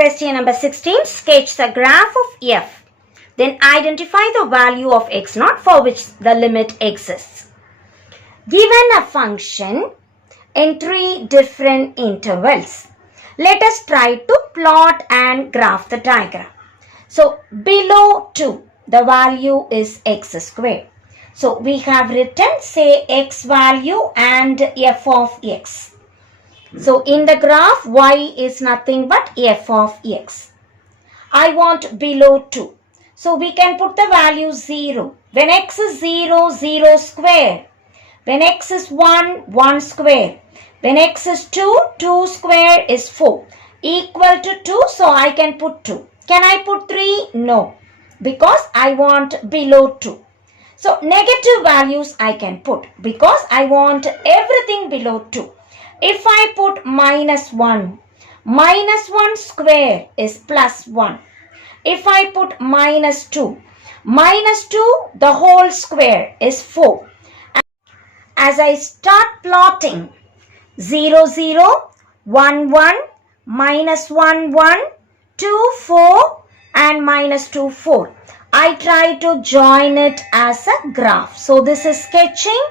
Question number 16. Sketch the graph of f. Then identify the value of x0 for which the limit exists. Given a function in 3 different intervals, let us try to plot and graph the diagram. So below 2, the value is x squared. So we have written, say, x value and f of x. So in the graph, y is nothing but f of x. I want below 2. So we can put the value 0. When x is 0, 0 square. When x is 1, 1 square. When x is 2, 2 square is 4. Equal to 2, so I can put 2. Can I put 3? No, because I want below 2. So negative values I can put because I want everything below 2. If I put minus 1 square is plus 1. If I put minus 2 the whole square is 4. As I start plotting 0, 0, 1, 1, minus 1, 1, 2, 4 and minus 2, 4. I try to join it as a graph. So this is sketching.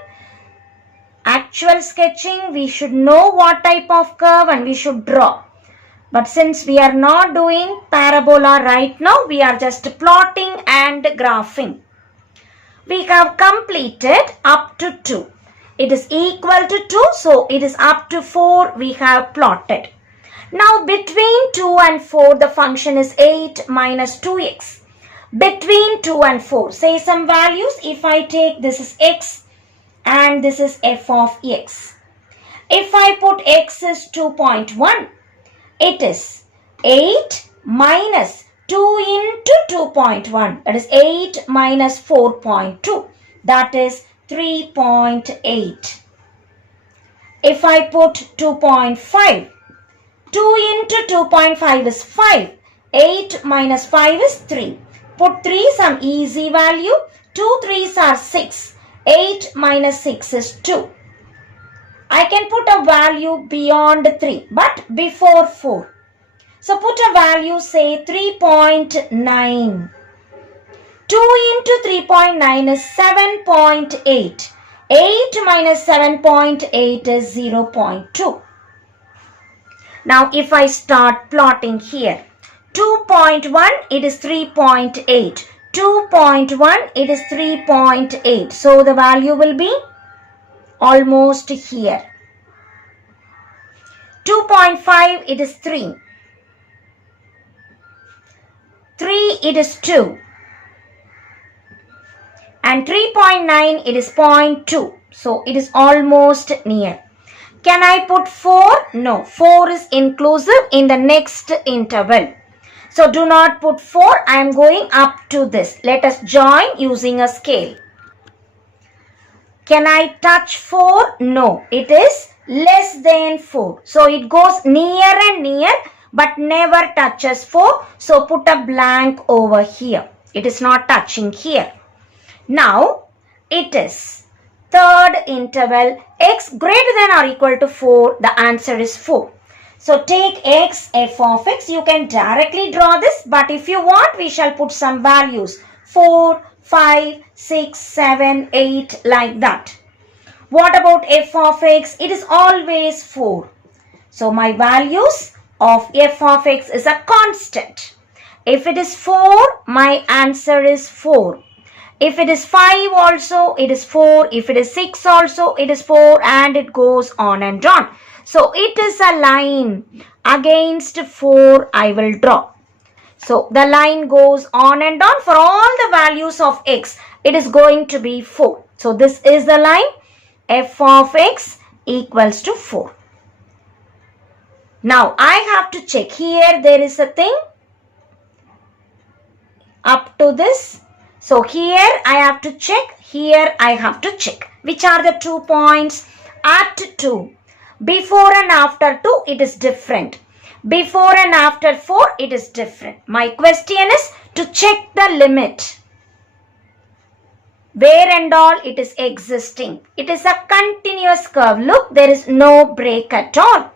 Actual sketching, we should know what type of curve and we should draw. But since we are not doing parabola right now, we are just plotting and graphing. We have completed up to 2. It is equal to 2, so it is up to 4 we have plotted. Now between 2 and 4, the function is 8 minus 2x. Between 2 and 4, say some values. If I take this is x and this is f of x. If I put x is 2.1, it is 8 minus 2 into 2.1. That is 8 minus 4.2. That is 3.8. If I put 2.5, 2 into 2.5 is 5. 8 minus 5 is 3. Put 3, some easy value. 2 3s are 6. 8 minus 6 is 2. I can put a value beyond 3 but before 4. So put a value, say 3.9. 2 into 3.9 is 7.8. 8 minus 7.8 is 0.2. Now if I start plotting here, 2.1 it is 3.8. 2.1 it is 3.8. So the value will be almost here. 2.5 it is 3. 3 it is 2. And 3.9 it is 0.2. So it is almost near. Can I put 4? No, 4 is inclusive in the next interval. So do not put 4. I am going up to this. Let us join using a scale. Can I touch 4? No, it is less than 4. So it goes near and near but never touches 4. So put a blank over here. It is not touching here. Now it is third interval, x greater than or equal to 4. The answer is 4. So take x, f of x. You can directly draw this, but if you want, we shall put some values. 4, 5, 6, 7, 8, like that. What about f of x? It is always 4. So my values of f of x is a constant. If it is 4, my answer is 4. If it is 5 also, it is 4. If it is 6 also, it is 4, and it goes on and on. So it is a line against 4 I will draw. So the line goes on and on for all the values of x. It is going to be 4. So this is the line f of x equals to 4. Now I have to check. Here there is a thing up to this. So here I have to check. Here I have to check. Which are the 2 points? At 2. Before and after 2 it is different. Before and after 4 it is different. My question is to check the limit. Where and all it is existing. It is a continuous curve. Look, there is no break at all.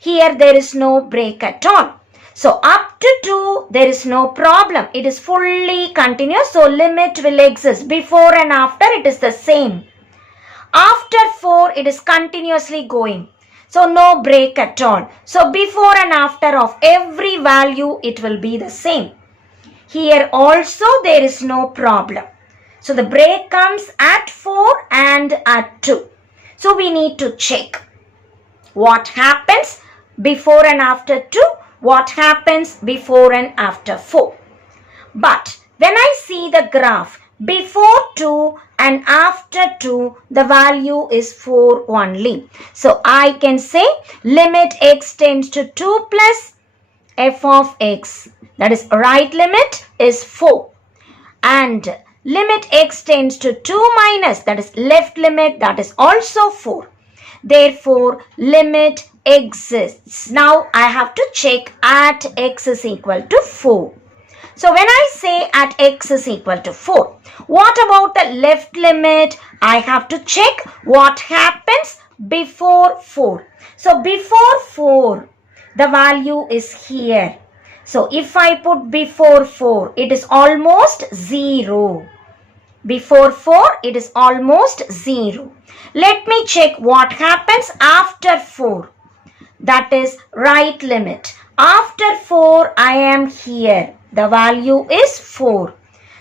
Here there is no break at all. So up to 2, there is no problem. It is fully continuous. So limit will exist. Before and after, it is the same. After 4, it is continuously going. So no break at all. So before and after of every value, it will be the same. Here also, there is no problem. So the break comes at 4 and at 2. So we need to check what happens before and after 2, what happens before and after 4. But when I see the graph before 2 and after 2, the value is 4 only. So I can say limit x tends to 2 plus f of x, that is right limit, is 4. And limit x tends to 2 minus, that is left limit, that is also 4. Therefore, limit exists. Now I have to check at x is equal to 4. So when I say at x is equal to 4, what about the left limit? I have to check what happens before 4. So before 4, the value is here. So if I put before 4, it is almost 0. Before 4, it is almost 0. Let me check what happens after 4. That is right limit. After 4, I am here. The value is 4.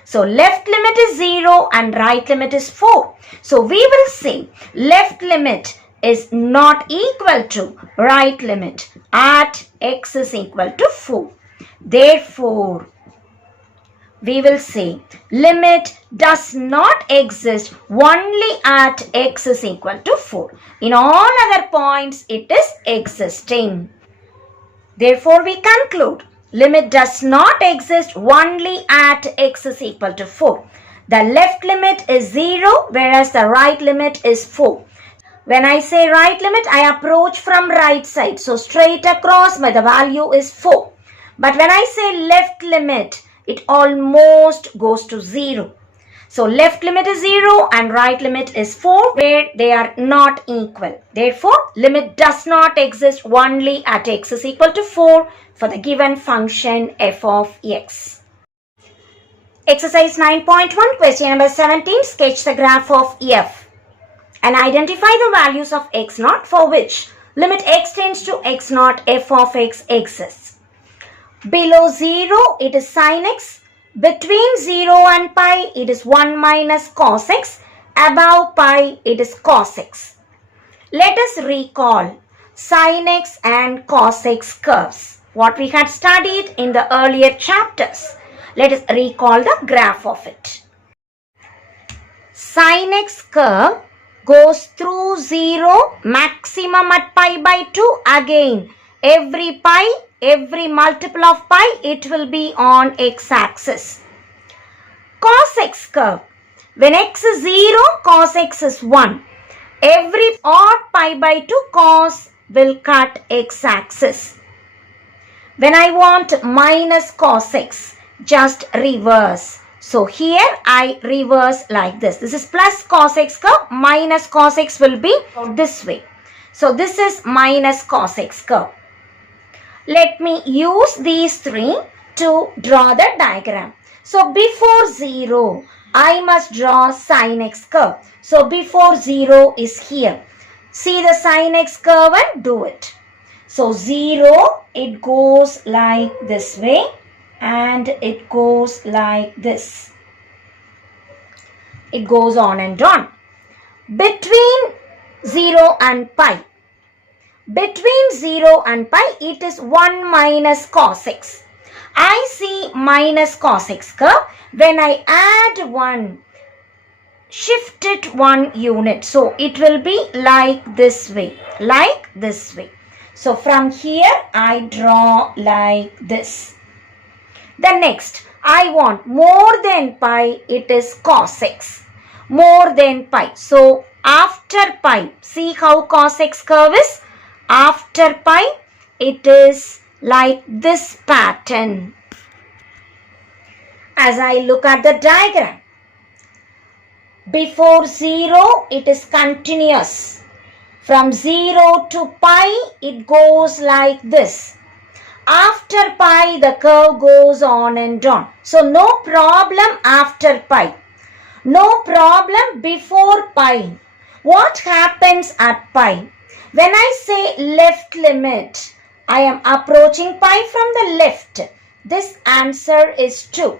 So left limit is 0 and right limit is 4. So we will say left limit is not equal to right limit at x is equal to 4. Therefore, we will say limit does not exist only at x is equal to 4. In all other points, it is existing. Therefore, we conclude limit does not exist only at x is equal to 4. The left limit is 0, whereas the right limit is 4. When I say right limit, I approach from right side. So straight across, the value is 4. But when I say left limit, it almost goes to 0. So left limit is 0 and right limit is 4, where they are not equal. Therefore, limit does not exist only at x is equal to 4 for the given function f of x. Exercise 9.1, question number 17, sketch the graph of f and identify the values of x0 for which limit x tends to x0 f of x exists. Below 0, it is sin x. Between 0 and pi, it is 1 minus cos x. Above pi, it is cos x. Let us recall sin x and cos x curves, what we had studied in the earlier chapters. Let us recall the graph of it. Sin x curve goes through 0, maximum at pi by 2. Again, every multiple of pi, it will be on x-axis. Cos x curve, when x is 0, cos x is 1. Every odd pi by 2, cos will cut x-axis. When I want minus cos x, just reverse. So here I reverse like this. This is plus cos x curve, minus cos x will be this way. So this is minus cos x curve. Let me use these three to draw the diagram. So before 0, I must draw sin x curve. So before 0 is here. See the sin x curve and do it. So 0, it goes like this way and it goes like this. It goes on and on. Between 0 and pi. Between 0 and pi, it is 1 minus cos x. I see minus cos x curve. When I add 1, shift it 1 unit. So it will be like this way. Like this way. So from here, I draw like this. The next, I want more than pi, it is cos x. More than pi. So after pi, see how cos x curve is? After pi, it is like this pattern. As I look at the diagram, before 0, it is continuous. From 0 to pi, it goes like this. After after pi the curve goes on and on. So no problem after pi. No problem before pi. What happens at pi? When I say left limit, I am approaching pi from the left. This answer is 2.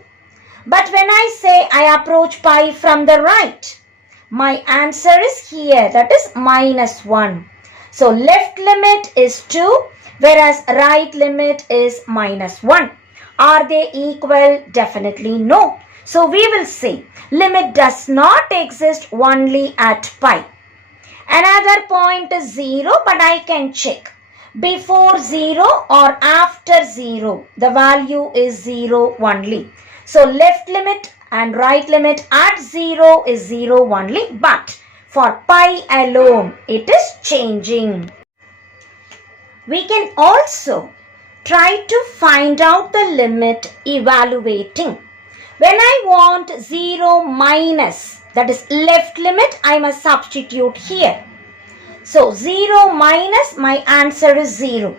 But when I say I approach pi from the right, my answer is here, that is -1. So left limit is 2, whereas right limit is -1. Are they equal? Definitely no. So we will say limit does not exist only at pi. Another point is 0, but I can check. Before 0 or after 0, the value is 0 only. So left limit and right limit at 0 is 0 only, but for pi alone, it is changing. We can also try to find out the limit evaluating. When I want 0 minus, that is left limit, I must substitute here. So 0 minus, my answer is 0.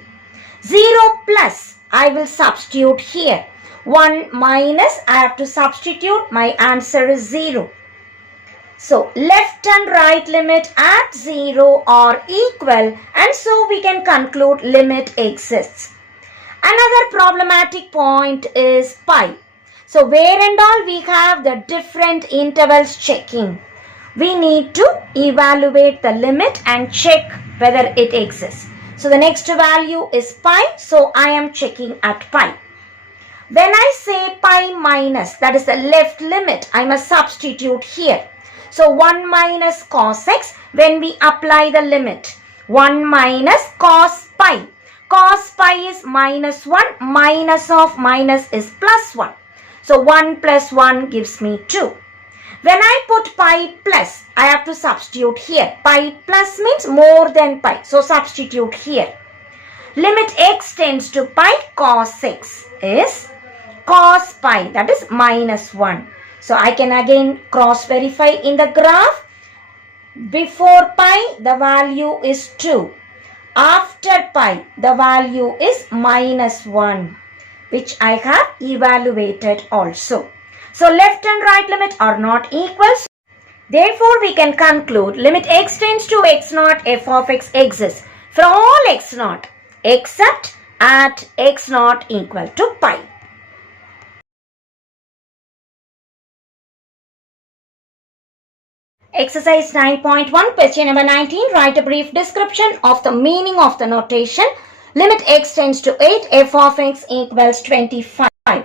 0 plus, I will substitute here. 1 minus, I have to substitute, my answer is 0. So left and right limit at 0 are equal, and so we can conclude limit exists. Another problematic point is pi. So where and all we have the different intervals checking. We need to evaluate the limit and check whether it exists. So the next value is pi, so I am checking at pi. When I say pi minus, that is the left limit, I must substitute here. So 1 minus cos x, when we apply the limit, 1 minus cos pi. Cos pi is -1, minus of minus is +1. So 1 plus 1 gives me 2. When I put pi plus, I have to substitute here. Pi plus means more than pi. So substitute here. Limit x tends to pi, cos x is cos pi, that is -1. So I can again cross verify in the graph. Before pi, the value is 2. After pi, the value is -1. Which I have evaluated also. So left and right limit are not equal. Therefore, we can conclude limit x tends to x0 f of x exists for all x0 except at x0 equal to pi. Exercise 9.1, question number 19. Write a brief description of the meaning of the notation limit x tends to 8 f of x equals 25.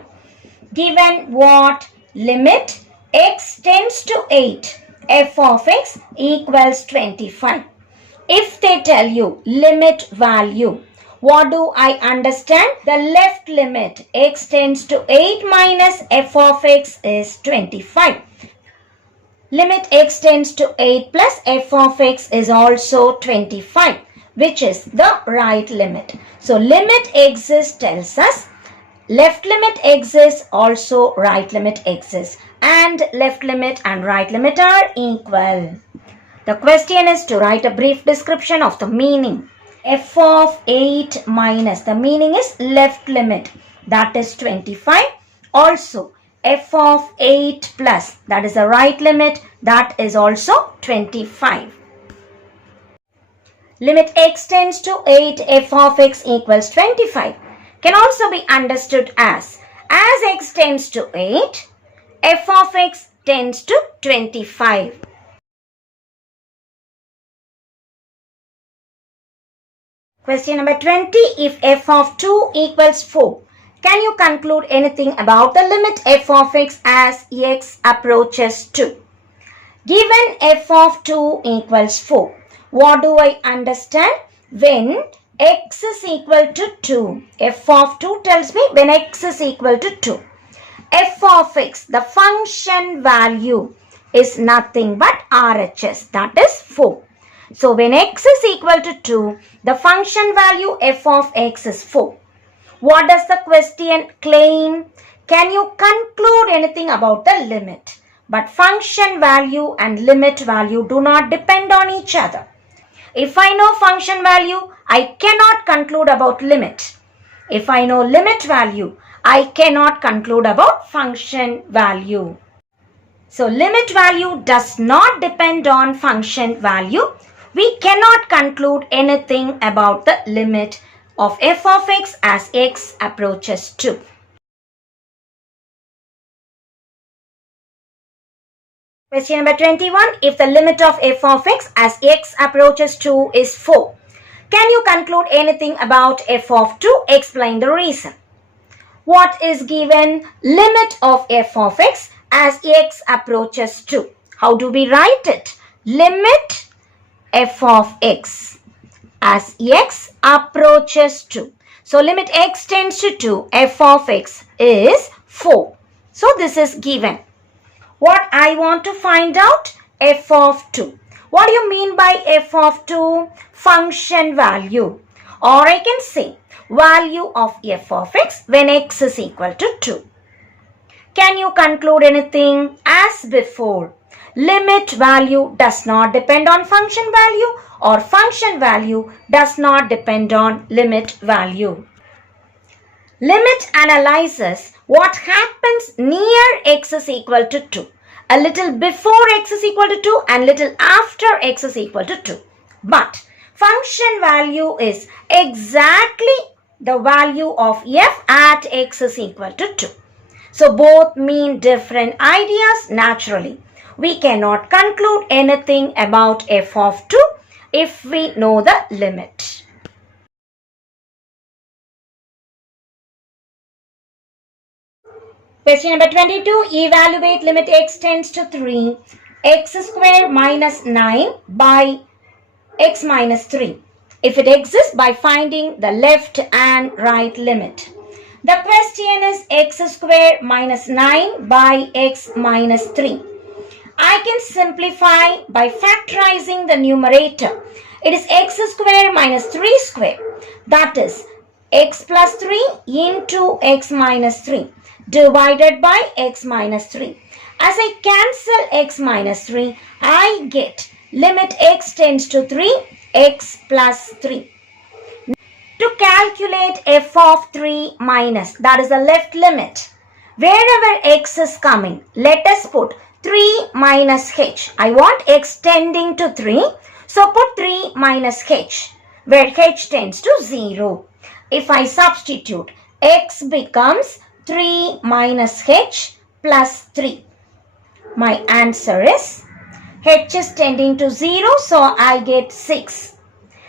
Given what limit x tends to 8 f of x equals 25. If they tell you limit value, what do I understand? The left limit x tends to 8 minus f of x is 25. Limit x tends to 8 plus f of x is also 25. Which is the right limit. So limit exists tells us left limit exists, also right limit exists, and left limit and right limit are equal. The question is to write a brief description of the meaning. F of 8 minus, the meaning is left limit, that is 25. Also f of 8 plus, that is the right limit, that is also 25. Limit x tends to 8 f of x equals 25 can also be understood as x tends to 8, f of x tends to 25. Question number 20. If f of 2 equals 4, can you conclude anything about the limit f of x as x approaches 2? Given f of 2 equals 4, what do I understand? When x is equal to 2, f of 2 tells me when x is equal to 2. F of x, the function value is nothing but RHS, that is 4. So when x is equal to 2, the function value f of x is 4. What does the question claim? Can you conclude anything about the limit? But function value and limit value do not depend on each other. If I know function value, I cannot conclude about limit. If I know limit value, I cannot conclude about function value. So limit value does not depend on function value. We cannot conclude anything about the limit of f of x as x approaches 2. Question number 21. If the limit of f of x as x approaches 2 is 4, can you conclude anything about f of 2? Explain the reason. What is given? Limit of f of x as x approaches 2. How do we write it? Limit f of x as x approaches 2. So limit x tends to 2, f of x is 4. So this is given. What I want to find out? F of 2. What do you mean by f of 2? Function value. Or I can say value of f of x when x is equal to 2. Can you conclude anything? As before, limit value does not depend on function value or function value does not depend on limit value. Limit analyzes what happens near x is equal to 2. A little before x is equal to 2 and little after x is equal to 2. But function value is exactly the value of f at x is equal to 2. So both mean different ideas naturally. We cannot conclude anything about f of 2 if we know the limit. Question number 22. Evaluate limit x tends to 3, x square minus 9 by x minus 3. If it exists by finding the left and right limit. The question is x square minus 9 by x minus 3. I can simplify by factorizing the numerator. It is x square minus 3 square. That is x plus 3 into x minus 3 divided by x minus 3. As I cancel x minus 3, I get limit x tends to 3, x plus 3. To calculate f of 3 minus, that is the left limit, wherever x is coming, let us put 3 minus h. I want x tending to 3, so put 3 minus h, where h tends to 0. If I substitute, x becomes 3 minus h plus 3. My answer is h is tending to 0, so I get 6.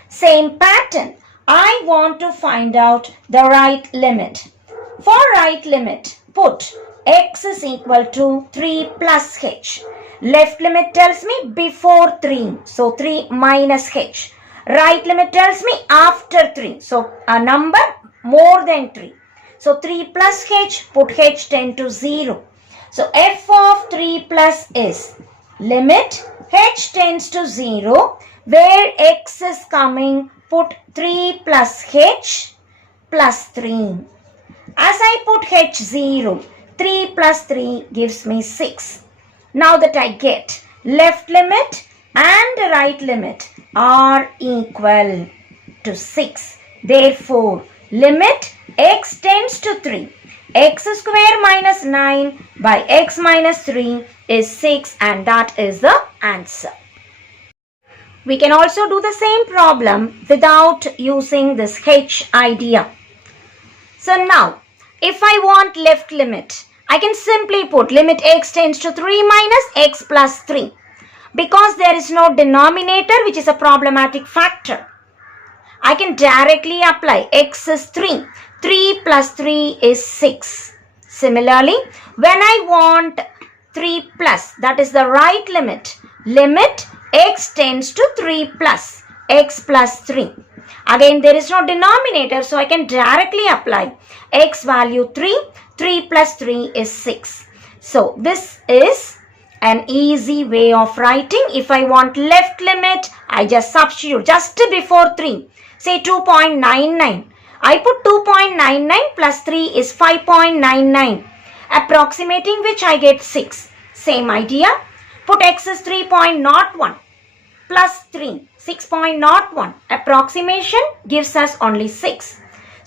Same pattern. I want to find out the right limit. For right limit, put x is equal to 3 plus h. Left limit tells me before 3, so 3 minus h. Right limit tells me after 3, so a number more than 3. So 3 plus h, put h tend to 0. So f of 3 plus is limit h tends to 0, where x is coming, put 3 plus h plus 3. As I put h 0, 3 plus 3 gives me 6. Now that I get left limit and right limit are equal to 6. Therefore, limit x tends to 3. X square minus 9 by x minus 3 is 6, and that is the answer. We can also do the same problem without using this h idea. So now, if I want left limit, I can simply put limit x tends to 3 minus x plus 3. Because there is no denominator, which is a problematic factor, I can directly apply x is 3. 3 plus 3 is 6. Similarly, when I want 3 plus, that is the right limit, limit x tends to 3 plus x plus 3. Again, there is no denominator, so I can directly apply x value 3. 3 plus 3 is 6. So this is an easy way of writing. If I want left limit, I just substitute just before 3. Say 2.99. I put 2.99 plus 3 is 5.99. Approximating which I get 6. Same idea. Put x is 3.01 plus 3, 6.01. Approximation gives us only 6.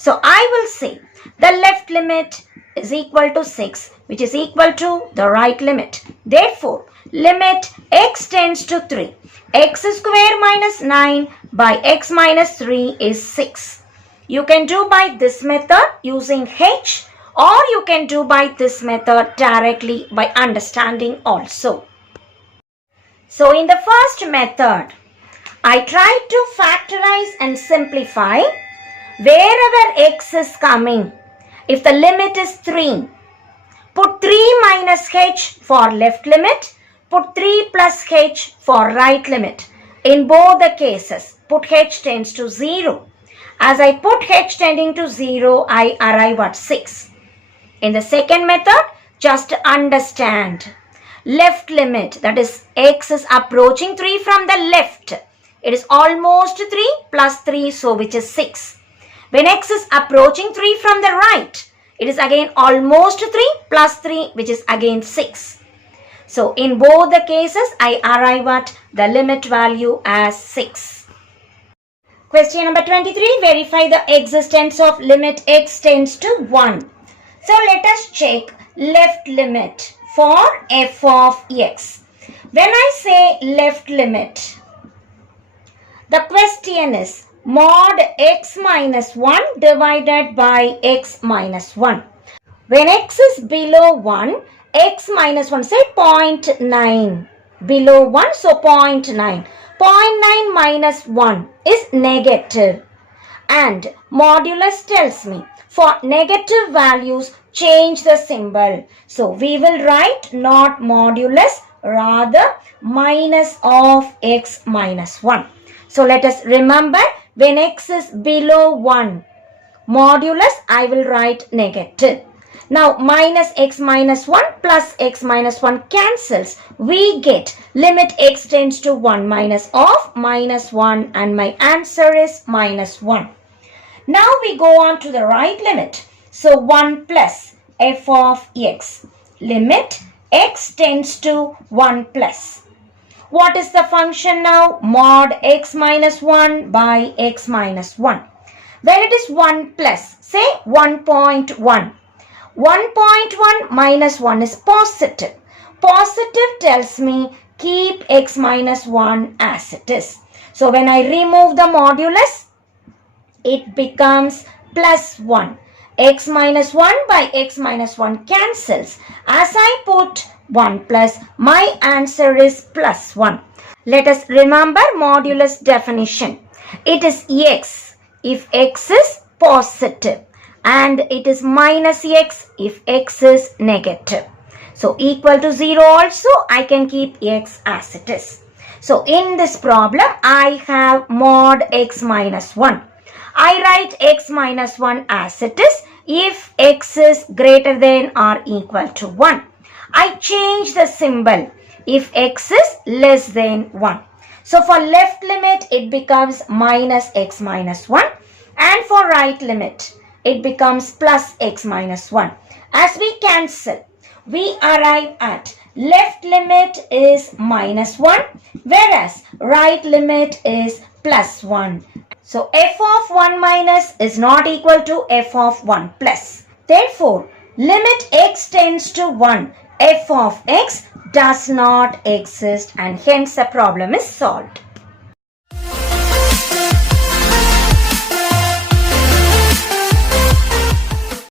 So I will say the left limit is equal to 6, which is equal to the right limit. Therefore, limit x tends to 3. X square minus 9 by x minus 3 is 6. You can do by this method using h, or you can do by this method directly by understanding also. So in the first method, I tried to factorize and simplify wherever x is coming. If the limit is 3, put 3 minus h for left limit, put 3 plus h for right limit. In both the cases, put h tends to 0. As I put h tending to 0, I arrive at 6. In the second method, just understand. Left limit, that is x is approaching 3 from the left. It is almost 3 plus 3, so which is 6. When x is approaching 3 from the right, it is again almost 3 plus 3, which is again 6. So in both the cases, I arrive at the limit value as 6. Question number 23, verify the existence of limit x tends to 1. So let us check left limit for f of x. When I say left limit, the question is mod x minus 1 divided by x minus 1. When x is below 1, x minus 1, say 0.9. Below 1, so 0.9. 0.9 minus 1 is negative. And modulus tells me for negative values, change the symbol. So we will write not modulus, rather minus of x minus 1. So let us remember, when x is below 1, modulus I will write negative. Now minus x minus 1 plus x minus 1 cancels. We get limit x tends to 1 minus of minus 1, and my answer is minus 1. Now we go on to the right limit. So 1 plus f of x. Limit x tends to 1 plus. What is the function now? Mod x minus 1 by x minus 1. When it is 1 plus, say 1.1. 1.1 minus 1 is positive. Positive tells me keep x minus 1 as it is. So when I remove the modulus, it becomes plus 1. X minus 1 by x minus 1 cancels. As I put 1 plus, my answer is plus 1. Let us remember modulus definition. It is x if x is positive, and it is minus x if x is negative. So equal to 0 also, I can keep x as it is. So in this problem, I have mod x minus 1. I write x minus 1 as it is if x is greater than or equal to 1. I change the symbol if x is less than 1. So for left limit, it becomes minus x minus 1. And for right limit, it becomes plus x minus 1. As we cancel, we arrive at left limit is minus 1, whereas right limit is plus 1. So f of 1 minus is not equal to f of 1 plus. Therefore, limit x tends to 1, f of x does not exist, and hence the problem is solved.